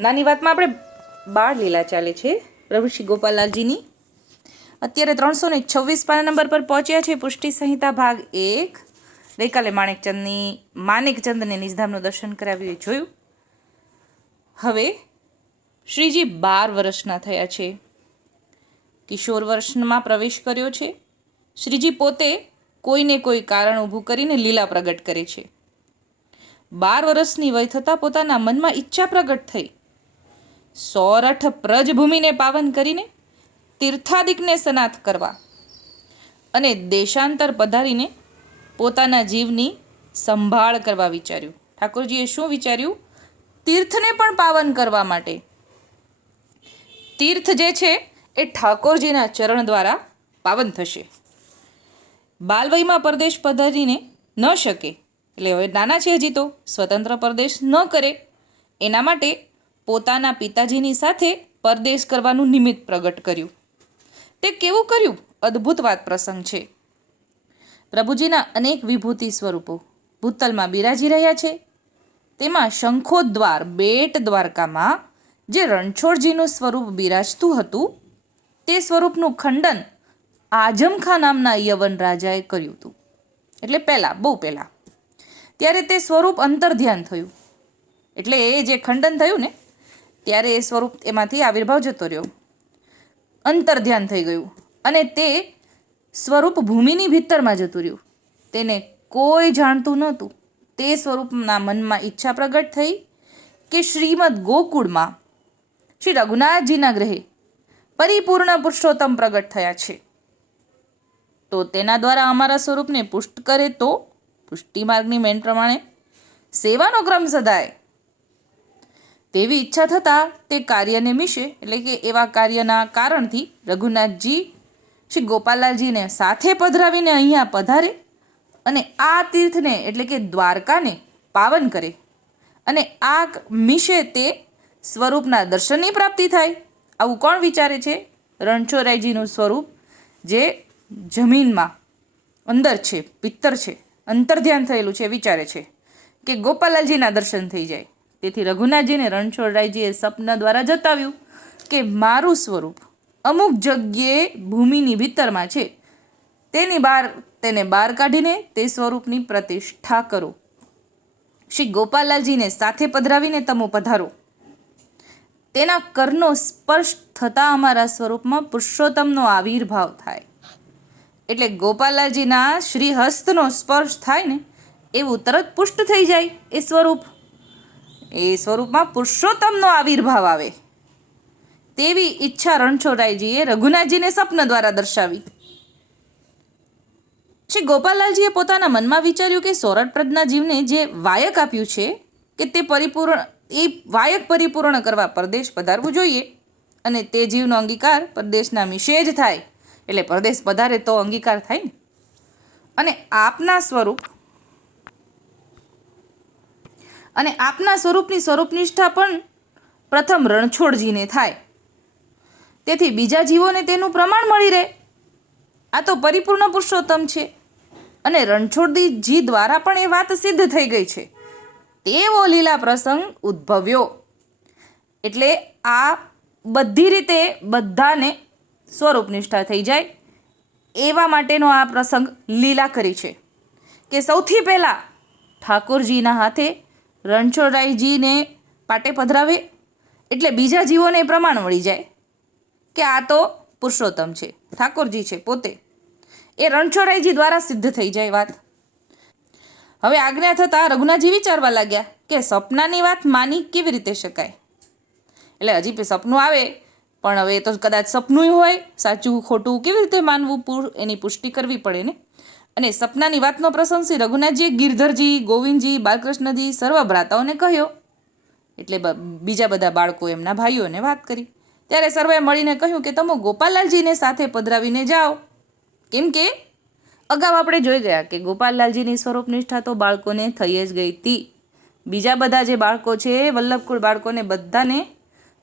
નાની વાતમાં આપણે બાળ લીલા ચાલે છે પ્રભુ શ્રી ગોપાલલાલજીની. અત્યારે 326 પાના નંબર પર પહોંચ્યા છે. પુષ્ટિ સંહિતા ભાગ 1. ગઈકાલે માણેકચંદને નિજધામનું દર્શન કરાવ્યું એ જોયું. હવે શ્રીજી 12 વર્ષના થયા છે, કિશોર વર્ષમાં પ્રવેશ કર્યો છે. શ્રીજી પોતે કોઈને કોઈ કારણ ઊભું કરીને લીલા પ્રગટ કરે છે. 12 વર્ષની વય થતાં પોતાના મનમાં ઈચ્છા પ્રગટ થઈ. સોરઠ પ્રજભૂમિને પાવન કરીને તીર્થાદિકને સનાથ કરવા અને દેશાંતર પધારીને પોતાના જીવની સંભાળ કરવા વિચાર્યું. ઠાકોરજીએ શું વિચાર્યું? તીર્થને પણ પાવન કરવા માટે. તીર્થ જે છે એ ઠાકોરજીના ચરણ દ્વારા પાવન થશે. બાલવયમાં પરદેશ પધારીને ન શકે, એટલે હવે નાના છે હજી તો, સ્વતંત્ર પરદેશ ન કરે, એના માટે પોતાના પિતાજીની સાથે પરદેશ કરવાનું નિમિત્ત પ્રગટ કર્યું. તે કેવું કર્યું? અદ્ભુત વાત પ્રસંગ છે. પ્રભુજીના અનેક વિભૂતિ સ્વરૂપો ભૂતલમાં બિરાજી રહ્યા છે. તેમાં શંખોદ્વાર બેટ દ્વારકામાં જે રણછોડજીનું સ્વરૂપ બિરાજતું હતું, તે સ્વરૂપનું ખંડન આજમખા નામના યવન રાજાએ કર્યું હતું. એટલે બહુ પહેલાં. ત્યારે તે સ્વરૂપ અંતર્ધ્યાન થયું. એટલે એ જે ખંડન થયું ને, ત્યારે એ સ્વરૂપ એમાંથી આવિર્ભાવ જતો રહ્યો, અંતર્ધ્યાન થઈ ગયું અને તે સ્વરૂપ ભૂમિની ભીતરમાં જતું રહ્યું. તેને કોઈ જાણતું નહોતું. તે સ્વરૂપના મનમાં ઈચ્છા પ્રગટ થઈ કે શ્રીમદ ગોકુળમાં શ્રી રઘુનાથજીના ગ્રહે પરિપૂર્ણ પુરુષોત્તમ પ્રગટ થયા છે, તો તેના દ્વારા અમારા સ્વરૂપને પુષ્ટ કરે તો પુષ્ટિ માર્ગની મેન પ્રમાણે સેવાનો ક્રમ સધાય. તેવી ઈચ્છા થતાં તે કાર્યને મિશે, એટલે કે એવા કાર્યના કારણથી રઘુનાથજી શ્રી ગોપાલલાલજીને સાથે પધરાવીને અહીંયા પધારે અને આ તીર્થને એટલે કે દ્વારકાને પાવન કરે અને આ મિશે તે સ્વરૂપના દર્શનની પ્રાપ્તિ થાય. આવું કોણ વિચારે છે? રણછોડરાયજીનું સ્વરૂપ જે જમીનમાં અંદર છે, પિત્તર છે, અંતર્ધ્યાન થયેલું છે, વિચારે છે કે ગોપાલલાલજીના દર્શન થઈ જાય. તેથી રઘુનાથજીને રણછોડરાયજીએ સપના દ્વારા જતાવ્યું કે મારું સ્વરૂપ અમુક જગ્યાએ ભૂમિની ભીતરમાં છે, તેને બહાર કાઢીને તે સ્વરૂપની પ્રતિષ્ઠા કરો. શ્રી ગોપાલલાલજીને સાથે પધરાવીને તમે પધારો. તેના કરનો સ્પર્શ થતાં અમારા સ્વરૂપમાં પુરુષોત્તમનો આવિર્ભાવ થાય. એટલે ગોપાલલાલજીના શ્રી હસ્તનો સ્પર્શ થાય ને, એવું તરત પુષ્ટ થઈ જાય એ સ્વરૂપ. એ સ્વરૂપમાં પુરુષોત્તમનો આવિર્ભાવ આવે. તેવી ઈચ્છા રણછોડરાયજીએ રઘુનાથજીને સ્વપ્ન દ્વારા દર્શાવી. શ્રી ગોપાલલાલજીએ પોતાના મનમાં વિચાર્યું કે સોરઠ પ્રજના જીવને જે વાયક આપ્યું છે કે તે વાયક પરિપૂર્ણ કરવા પરદેશ પધારવું જોઈએ અને તે જીવનો અંગીકાર પરદેશના મિશે જ થાય. એટલે પરદેશ પધારે તો અંગીકાર થાય ને. અને આપના સ્વરૂપની સ્વરૂપનિષ્ઠા પણ પ્રથમ રણછોડજીને થાય. તેથી બીજા જીવોને તેનું પ્રમાણ મળી રહે. આ તો પરિપૂર્ણ પુરુષોત્તમ છે અને રણછોડજી દ્વારા પણ એ વાત સિદ્ધ થઈ ગઈ છે. તેવો લીલા પ્રસંગ ઉદ્ભવ્યો. એટલે આ બધી રીતે બધાને સ્વરૂપનિષ્ઠા થઈ જાય એવા માટેનો આ પ્રસંગ લીલા કરી છે કે સૌથી પહેલાં ઠાકોરજીના હાથે રણછોડરાયજીને પાટે પધરાવે, એટલે બીજા જીવોને પ્રમાણ મળી જાય કે આ તો પુરુષોત્તમ છે, ઠાકોરજી છે પોતે. એ રણછોડરાયજી દ્વારા સિદ્ધ થઈ જાય વાત. હવે આજ્ઞા થતાં રઘુનાથજી વિચારવા લાગ્યા કે સપનાની વાત માની કેવી રીતે શકાય. એટલે હજી સપનું આવે, પણ હવે તો કદાચ સપનું હોય, સાચું ખોટું કેવી રીતે માનવું, એની પુષ્ટિ કરવી પડે ને. અને સપનાની વાતનો પ્રસંગ શ્રી રઘુનાથજીએ ગિરધરજી, ગોવિંદજી, બાલકૃષ્ણજી સર્વ ભ્રાતાઓને કહ્યો. એટલે બીજા બધા બાળકો એમના ભાઈઓને વાત કરી. ત્યારે સર્વે મળીને કહ્યું કે તમે ગોપાલલાલજીને સાથે પધરાવીને જાઓ. કેમ કે અગાઉ આપણે જોઈ ગયા કે ગોપાલલાલજીની સ્વરૂપનિષ્ઠા તો બાળકોને થઈ જ ગઈ હતી. બીજા બધા જે બાળકો છે, વલ્લભકુળ બાળકોને બધાને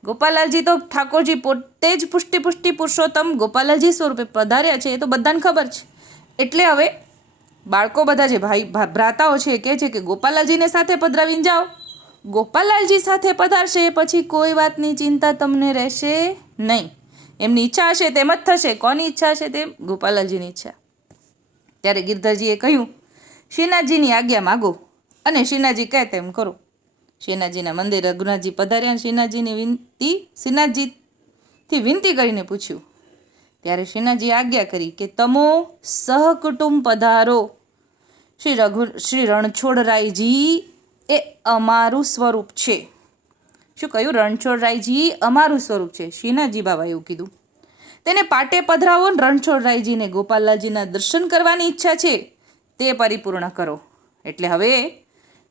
ગોપાલલાલજી તો ઠાકોરજી પોતે જ પુષ્ટિ પુરુષોત્તમ ગોપાલલાલજી સ્વરૂપે પધાર્યા છે, એ તો બધાને ખબર છે. એટલે હવે બાળકો બધા જે ભ્રાતાઓ છે એ કહે છે કે ગોપાલલાલજીને સાથે પધરાવીને જાઓ. ગોપાલાલજી સાથે પધારશે પછી કોઈ વાતની ચિંતા તમને રહેશે નહીં. એમની ઈચ્છા હશે તેમ જ થશે. કોની ઈચ્છા હશે? તેમ ગોપાલાલજીની ઈચ્છા. ત્યારે ગિરધરજીએ કહ્યું, શ્રીનાથજીની આજ્ઞા માગો અને શ્રીનાથજી કહે તેમ કરો. શ્રીનાથજીના મંદિર રઘુનાથજી પધાર્યા. શ્રીનાથજીથી વિનંતી કરીને પૂછ્યું. ત્યારે શ્રીનાથજીએ આજ્ઞા કરી કે તમો સહકુટુંબ પધારો. શ્રી રણછોડરાયજી એ અમારું સ્વરૂપ છે. શું કહ્યું? રણછોડરાયજી અમારું સ્વરૂપ છે. શ્રીનાથજી બાબા એવું કીધું. તેને પાટે પધરાવો. રણછોડરાયજીને ગોપાલલાલજીના દર્શન કરવાની ઈચ્છા છે તે પરિપૂર્ણ કરો. એટલે હવે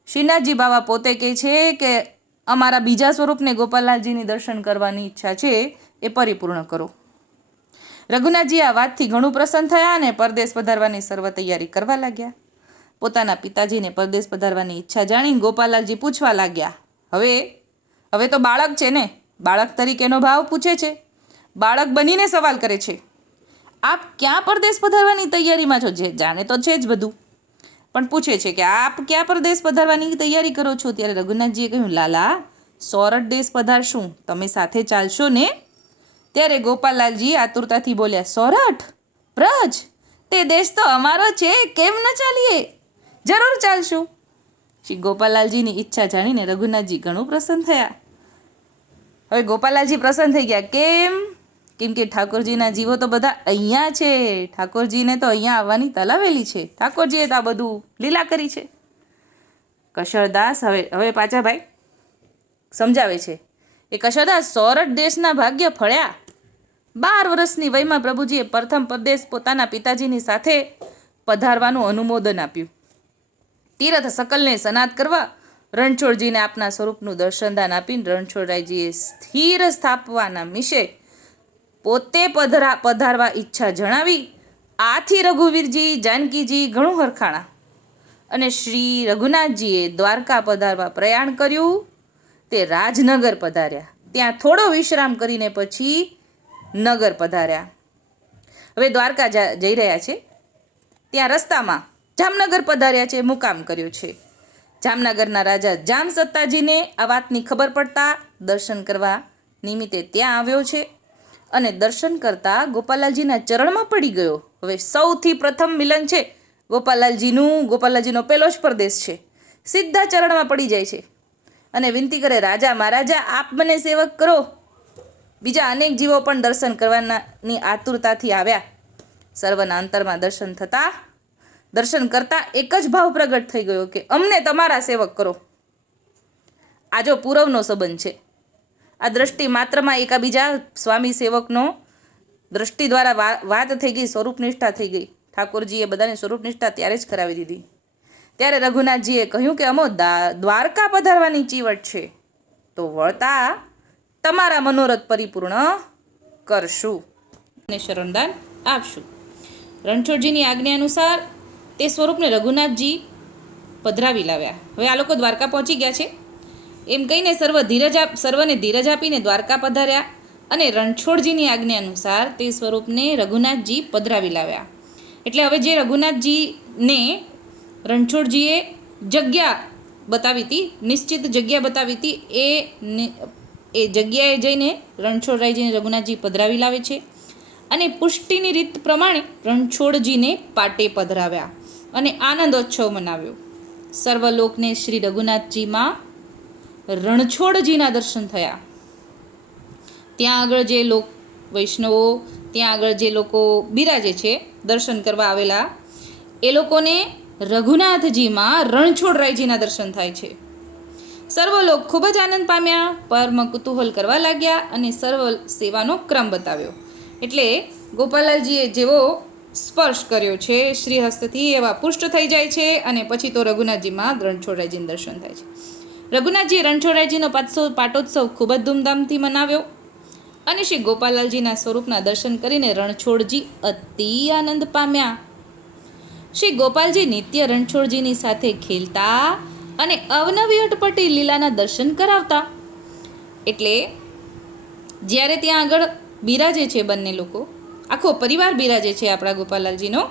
શ્રીનાથજી બાબા પોતે કહે છે કે અમારા બીજા સ્વરૂપને ગોપાલલાલજીની દર્શન કરવાની ઈચ્છા છે એ પરિપૂર્ણ કરો. રઘુનાથજી આ વાતથી ઘણું પ્રસન્ન થયા અને પરદેશ પધારવાની સર્વ તૈયારી કરવા લાગ્યા. પોતાના પિતાજીને પરદેશ પધારવાની ઈચ્છા જાણીને ગોપાલલાલજી પૂછવા લાગ્યા. હવે તો બાળક છે ને, બાળક તરીકેનો ભાવ પૂછે છે. બાળક બનીને સવાલ કરે છે, આપ ક્યાં પરદેશ પધારવાની તૈયારીમાં છો? જે જાણે તો છે જ બધું, પણ પૂછે છે કે આપ ક્યાં પરદેશ પધારવાની તૈયારી કરો છો? ત્યારે રઘુનાથજીએ કહ્યું, લાલા, સોરઠ દેશ પધારશું, તમે સાથે ચાલશો ને? ત્યારે ગોપાલલાલજી આતુરતાથી બોલ્યા, સોરઠ? બ્રજ? તે દેશ તો અમારો છે, કેમ ન ચાલીએ? જરૂર ચાલશું. શ્રી ગોપાલલાલજીની ઈચ્છા જાણીને રઘુનાથજી ઘણું પ્રસન્ન થયા. હવે ગોપાલલાલજી પ્રસન્ન થઈ ગયા. કેમ કે ઠાકોરજીના જીવો તો બધા અહીંયા છે. ઠાકોરજીને તો અહીંયા આવવાની તલાવેલી છે. ઠાકોરજીએ તો આ બધું લીલા કરી છે. કશળદાસ હવે પાછા ભાઈ સમજાવે છે એ કશળદાસ, સોરઠ દેશના ભાગ્ય ફળ્યા. 12 વર્ષની વયમાં પ્રભુજીએ પ્રથમ પરદેશ પોતાના પિતાજીની સાથે પધારવાનું અનુમોદન આપ્યું. તીરથ સકલને સનાત કરવા રણછોડજીને આપના સ્વરૂપનું દર્શનદાન આપીને રણછોડરાયજીએ સ્થિર સ્થાપવાના મિશે પોતે પધારવા ઈચ્છા જણાવી. આથી રઘુવીરજી, જાનકીજી ઘણું હરખાણા અને શ્રી રઘુનાથજીએ દ્વારકા પધારવા પ્રયાણ કર્યું. તે રાજનગર પધાર્યા. ત્યાં થોડો વિશ્રામ કરીને પછી નગર પધાર્યા. હવે દ્વારકા જઈ રહ્યા છે. ત્યાં રસ્તામાં જામનગર પધાર્યા છે, મુકામ કર્યો છે. જામનગરના રાજા જામસત્તાજીને આ વાતની ખબર પડતા દર્શન કરવા નિમિત્તે ત્યાં આવ્યો છે અને દર્શન કરતા ગોપાલલાલજીના ચરણમાં પડી ગયો. હવે સૌથી પ્રથમ મિલન છે ગોપાલલાલજીનો પહેલો જ પરદેશ છે. સીધા ચરણમાં પડી જાય છે અને વિનંતી કરે, રાજા મહારાજા, આપ મને સેવક કરો. બીજા અનેક જીવો પણ દર્શન કરવાની આતુરતાથી આવ્યા. સર્વના અંતરમાં દર્શન કરતા એક જ ભાવ પ્રગટ થઈ ગયો કે અમને તમારા સેવક કરો. આ જો પૂરવનો સંબંધ છે. આ દ્રષ્ટિ માત્રમાં એકાબીજા સ્વામી સેવકનો દ્રષ્ટિ દ્વારા વાત થઈ ગઈ, સ્વરૂપનિષ્ઠા થઈ ગઈ. ઠાકોરજીએ બધાને સ્વરૂપનિષ્ઠા ત્યારે જ કરાવી દીધી. ત્યારે રઘુનાથજીએ કહ્યું કે અમો દ્વારકા પધારવાની ચીવટ છે, તો વળતા તમારા મનોરથ પરિપૂર્ણ કરશું અને શરણદાન આપશું. રણછોડજીની આજ્ઞા અનુસાર તે સ્વરૂપને રઘુનાથજી પધરાવી લાવ્યા. હવે આ લોકો દ્વારકા પહોંચી ગયા છે એમ કહીને સર્વને ધીરજ આપીને દ્વારકા પધાર્યા અને રણછોડજીની આજ્ઞા અનુસાર તે સ્વરૂપને રઘુનાથજી પધરાવી લાવ્યા. એટલે હવે જે રઘુનાથજીને રણછોડજીએ જગ્યા બતાવી હતી, નિશ્ચિત જગ્યા બતાવી હતી, એ જગ્યાએ જઈને રણછોડરાયજીને રઘુનાથજી પધરાવી લાવે છે અને પુષ્ટિની રીત પ્રમાણે રણછોડજીને પાટે પધરાવ્યા અને આનંદોત્સવ મનાવ્યો. સર્વલોકને શ્રી રઘુનાથજીમાં રણછોડજીના દર્શન થયા. ત્યાં આગળ જે વૈષ્ણવો, ત્યાં આગળ જે લોકો બિરાજે છે દર્શન કરવા આવેલા, એ લોકોને રઘુનાથજીમાં રણછોડરાયજીના દર્શન થાય છે. સર્વ લોક ખૂબ જ આનંદ પામ્યા, પરમ કુતૂહલ કરવા લાગ્યા અને સર્વ સેવાનો ક્રમ બતાવ્યો. એટલે ગોપાલલાલજીએ જેવો સ્પર્શ કર્યો છે શ્રીહસ્તથી એવા પુષ્ટ થઈ જાય છે અને પછી તો રઘુનાથજીમાં રણછોડરાયજીનું દર્શન થાય છે. રઘુનાથજીએ રણછોડરાયજીનો પાટોત્સવ ખૂબ જ ધૂમધામથી મનાવ્યો અને શ્રી ગોપાલલાલજીના સ્વરૂપના દર્શન કરીને રણછોડજી અતિ આનંદ પામ્યા. શ્રી ગોપાલજી નિત્ય રણછોડજીની સાથે ખેલતા અને અવનવી અટપટી લીલાના દર્શન કરાવતા. એટલે જ્યારે ત્યાં આગળ બિરાજે છે બંને લોકો, આખો પરિવાર બિરાજે છે આપણા ગોપાલલાલજીનો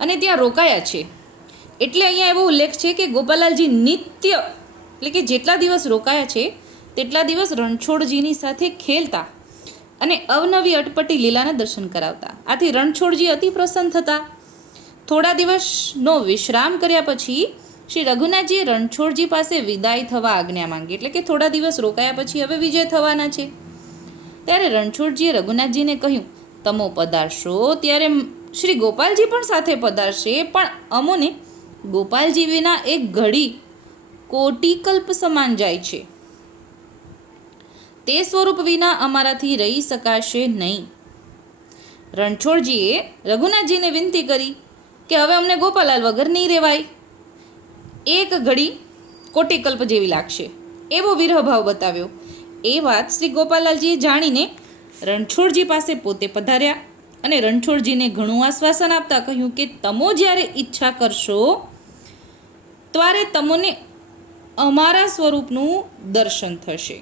અને ત્યાં રોકાયા છે. એટલે અહીંયા એવો ઉલ્લેખ છે કે ગોપાલલાલજી નિત્ય એટલે કે જેટલા દિવસ રોકાયા છે તેટલા દિવસ રણછોડજીની સાથે ખેલતા અને અવનવી અટપટી લીલાના દર્શન કરાવતા. આથી રણછોડજી અતિ પ્રસન્ન થતા. થોડા દિવસનો વિશ્રામ કર્યા પછી શ્રી રઘુનાથજીએ રણછોડજી પાસે વિદાય થવા આજ્ઞા માંગી. એટલે કે થોડા દિવસ રોકાયા પછી હવે વિજય થવાના છે. ત્યારે રણછોડજીએ રઘુનાથજીને કહ્યું, તમો પધારશો ત્યારે શ્રી ગોપાલજી પણ સાથે પધારશે, પણ અમોને ગોપાલજી વિના એક ઘડી કોટિકલ્પ સમાન જાય છે. તે સ્વરૂપ વિના અમારાથી રહી શકાશે નહીં. રણછોડજીએ રઘુનાથજીને વિનંતી કરી કે હવે અમને ગોપાલાલ વગર નહીં રહેવાય. એક ઘડી કોટિકલ્પ જેવી લાગશે એવો વિરહ ભાવ બતાવ્યો. એ વાત શ્રી ગોપાલાલજીએ જાણીને રણછોડજી પાસે પોતે પધાર્યા અને રણછોડજીને ઘણું આશ્વાસન આપતા કહ્યું કે તમો જ્યારે ઈચ્છા કરશો ત્યારે તમોને અમારા સ્વરૂપનું દર્શન થશે.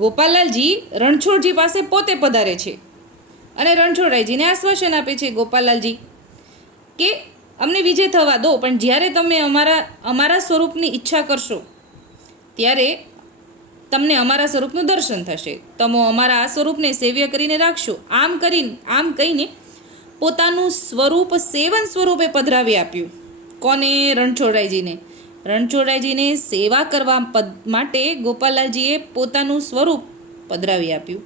ગોપાલાલજી રણછોડજી પાસે પોતે પધારે છે અને રણછોડરાયજીને આશ્વાસન આપે છે ગોપાલાલજી કે અમને વિજય થવા દો, પણ જ્યારે તમે અમારા સ્વરૂપની ઈચ્છા કરશો ત્યારે તમને અમારા સ્વરૂપનું દર્શન થશે. તમો અમારા આ સ્વરૂપને સેવ્ય કરીને રાખશો. આમ કહીને પોતાનું સ્વરૂપ સેવન સ્વરૂપે પધરાવી આપ્યું. કોને? રણછોડરાયજીને. રણછોડરાયજીને સેવા કરવા માટે ગોપાલાલજીએ પોતાનું સ્વરૂપ પધરાવી આપ્યું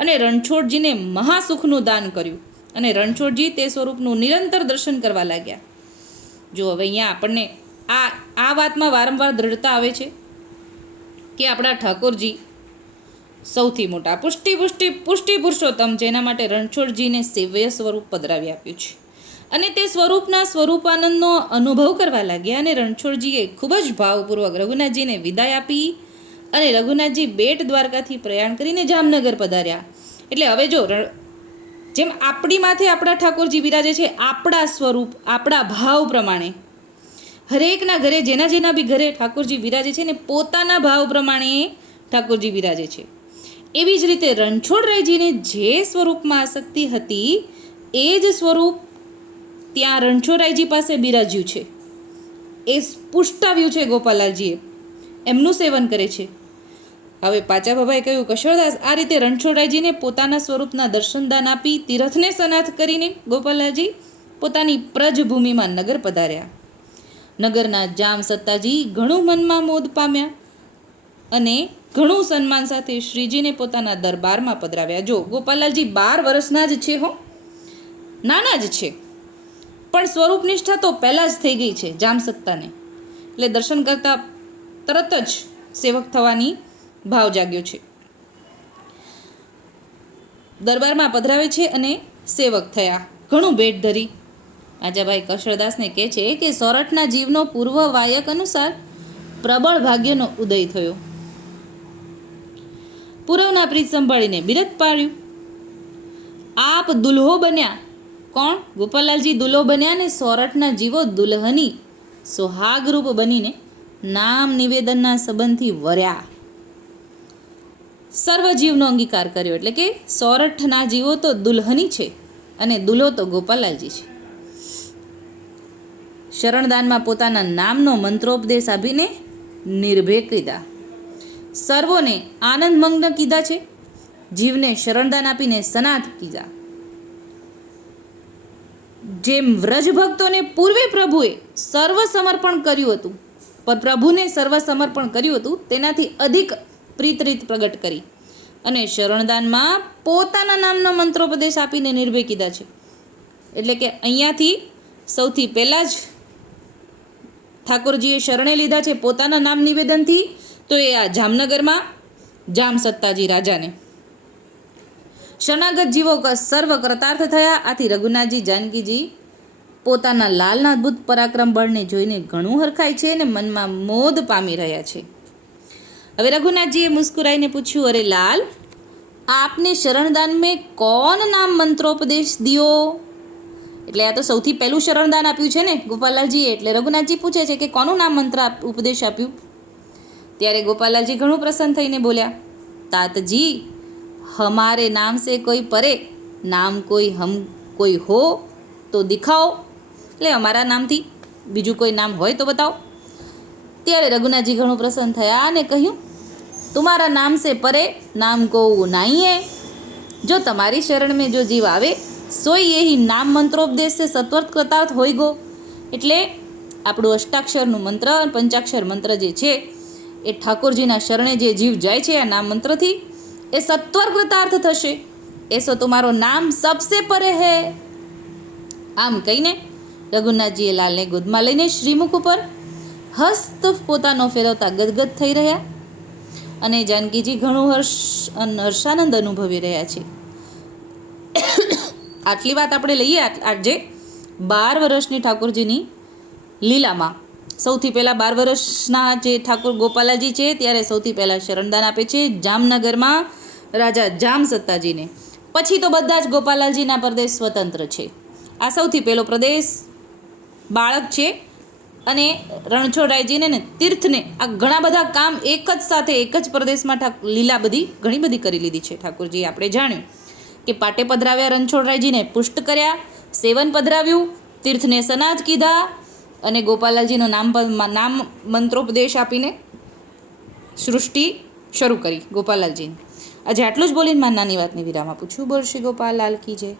અને રણછોડજીને મહાસુખનું દાન કર્યું અને રણછોડજી તે સ્વરૂપનું નિરંતર દર્શન કરવા લાગ્યા. જો હવે અહીંયા આપણને આ વાતમાં વારંવાર દ્રઢતા આવે છે કે આપણા ઠાકોરજી સૌથી મોટા પુષ્ટિ પુરુષોત્તમ, જેના માટે રણછોડજીને સેવ્ય સ્વરૂપ પધરાવી આપ્યું છે. અને તે સ્વરૂપના સ્વરૂપાનંદનો અનુભવ કરવા લાગ્યા અને રણછોડજીએ ખૂબ જ ભાવપૂર્વક રઘુનાથજીને વિદાય આપી અને રઘુનાથજી બેટ દ્વારકાથી પ્રયાણ કરીને જામનગર પધાર્યા. એટલે હવે જો જેમ આપણી માથે આપણા ઠાકોરજી બિરાજે છે, આપણા સ્વરૂપ આપણા ભાવ પ્રમાણે હરેકના ઘરે જેના બી ઘરે ઠાકોરજી બિરાજે છે ને પોતાના ભાવ પ્રમાણે ઠાકોરજી બિરાજે છે. એવી જ રીતે રણછોડરાયજીને જે સ્વરૂપમાં આસક્તિ હતી એ જ સ્વરૂપ ત્યાં રણછોડરાયજી પાસે બિરાજ્યું છે. એ પુષ્ટાવ્યું છે ગોપાલાલજીએ, એમનું સેવન કરે છે. હવે પાચા બાબાએ કહ્યું, કશોરદાસ, આ રીતે રણછોડરાયજીને પોતાના સ્વરૂપના દર્શનદાન આપી તીર્થને સનાથ કરીને ગોપાલાલજી પોતાની પ્રજભૂમિમાં નગર પધાર્યા. નગરના જામ સત્તાજી ઘણું મનમાં મોદ પામ્યા અને ઘણું સન્માન સાથે શ્રીજીને પોતાના દરબારમાં પધરાવ્યા. જો ગોપાલાલજી 12 વર્ષના જ છે, નાના જ છે, પણ સ્વરૂપ નિષ્ઠા તો પહેલાં જ થઈ ગઈ છે જામસત્તાને. એટલે દર્શન કરતાં તરત જ સેવક થવાની ભાવ જાગ્યો છે. દરબારમાં પધરાવે છે અને સેવક થયા. ઘણું ભેટ ધરી આજાભાઈ કશળદાસને કહે છે કે સોરઠના જીવનો પૂર્વ વાયક અનુસાર પ્રબળ ભાગ્યનો ઉદય થયો. પૂર્વના પ્રીત સંભાળીને બિરદ પાડ્યું. આપ દુલ્હો બન્યા. કોણ? ગોપાલાલજી દુલ્હો બન્યા ને સોરઠના જીવો દુલ્હની સોહાગરૂપ બનીને નામ નિવેદનના સંબંધથી વર્યા. સર્વજીવનો અંગીકાર કર્યો. એટલે કે સોરઠના જીવો તો દુલ્હની છે અને દુલ્હો તો ગોપાલાલજી છે. શરણદાનમાં પોતાના નામનો મંત્રોપદેશ આપીને નિર્ભય કીધા. સર્વોને આનંદમગ્ન કીધા છે. જીવને શરણદાન આપીને સનાથ કીધા. જેમ વ્રજ ભક્તોને પૂર્વે પ્રભુએ સર્વ સમર્પણ કર્યું હતું, પણ પ્રભુને સર્વ સમર્પણ કર્યું હતું તેનાથી અધિક પ્રીતરીત પ્રગટ કરી અને શરણદાનમાં પોતાના નામનો મંત્રોપદેશ આપીને નિર્ભય કીધા છે. એટલે કે અહીંયાથી સૌથી પહેલાં જ ઠાકોરજીએ શરણે લીધા છે પોતાના નામ નિવેદનથી, તો એ આ જામનગરમાં જામ સત્તાજી રાજાને. શરણાગત જીવો સર્વ કૃતાર્થ થયા. આથી રઘુનાથજી જાનકીજી પોતાના લાલના અદ્ભુત પરાક્રમ બળને જોઈને ઘણું હરખાય છે અને મનમાં મોદ પામી રહ્યા છે. હવે રઘુનાથજીએ મુસ્કુરાઈને પૂછ્યું, અરે લાલ, આપને શરણદાન મેં કોણ નામ મંત્રોપદેશ દિયો? એટલે આ તો સૌથી પહેલું શરણદાન આપ્યું છે ને ગોપાલાલજીએ. એટલે રઘુનાથજી પૂછે છે કે કોનું નામ મંત્ર ઉપદેશ આપ્યું? ત્યારે ગોપાલાલજી ઘણું પ્રસન્ન થઈને બોલ્યા, તાતજી, હમારે નામ સે કોઈ પરે, નામ કોઈ હો તો દિખાઓ. એટલે અમારા નામથી બીજું કોઈ નામ હોય તો બતાવો. ત્યારે રઘુનાથજી ઘણું પ્રસન્ન થયા અને કહ્યું, તુમારા નામ સે પરે નામ કો નહીં હે. જો તમારી શરણ મેં જો જીવ આવે સોઈ એહી નામ મંત્રોપદેશ સે સત્વર કૃતાર્થ હોય ગો. એટલે આપણું અષ્ટાક્ષરનું મંત્ર પંચાક્ષર મંત્ર જે છે એ ઠાકોરજીના શરણે જે જીવ જાય છે આ નામ મંત્રથી એ સત્વર કૃતાર્થ થશે. એસો તમારો નામ સબસે પરે હે. આમ કહીને રઘુનાથજીએ લાલને ગોદમાં લઈને શ્રીમુખ ઉપર હસ્ત પોતાનો ફેરવતા ગદગદ થઈ રહ્યા અને જાનકીજી ઘણું હર્ષાનંદ અનુભવી રહ્યા છે. આટલી વાત આપણે લઈએ આજે 12 વર્ષની ઠાકોરજીની લીલામાં. સૌથી પહેલાં 12 વર્ષના જે ઠાકોર ગોપાલાજી છે ત્યારે સૌથી પહેલાં શરણદાન આપે છે જામનગરમાં રાજા જામ સત્તાજીને. પછી તો બધા જ ગોપાલાજીના પ્રદેશ સ્વતંત્ર છે. આ સૌથી પહેલો પ્રદેશ બાળક છે અને રણછોડરાયજીને ને તીર્થને આ ઘણા બધા કામ એક જ સાથે એક જ પ્રદેશમાં લીલા ઘણી બધી કરી લીધી છે ઠાકોરજી. આપણે જાણ્યું કે પાટે પધરાવ્યા રણછોડરાયજીને પુષ્ટ કર્યા, સેવન પધરાવ્યું, તીર્થને સનાજ કીધા અને ગોપાલાજીનો નામ મંત્રોપદેશ આપીને સૃષ્ટિ શરૂ કરી ગોપાલાલજીની. આજે આટલું જ બોલીને મારી નાની વાતની વિરામ આપું છું. બોલ શ્રી ગોપાલ લાલ કી જય.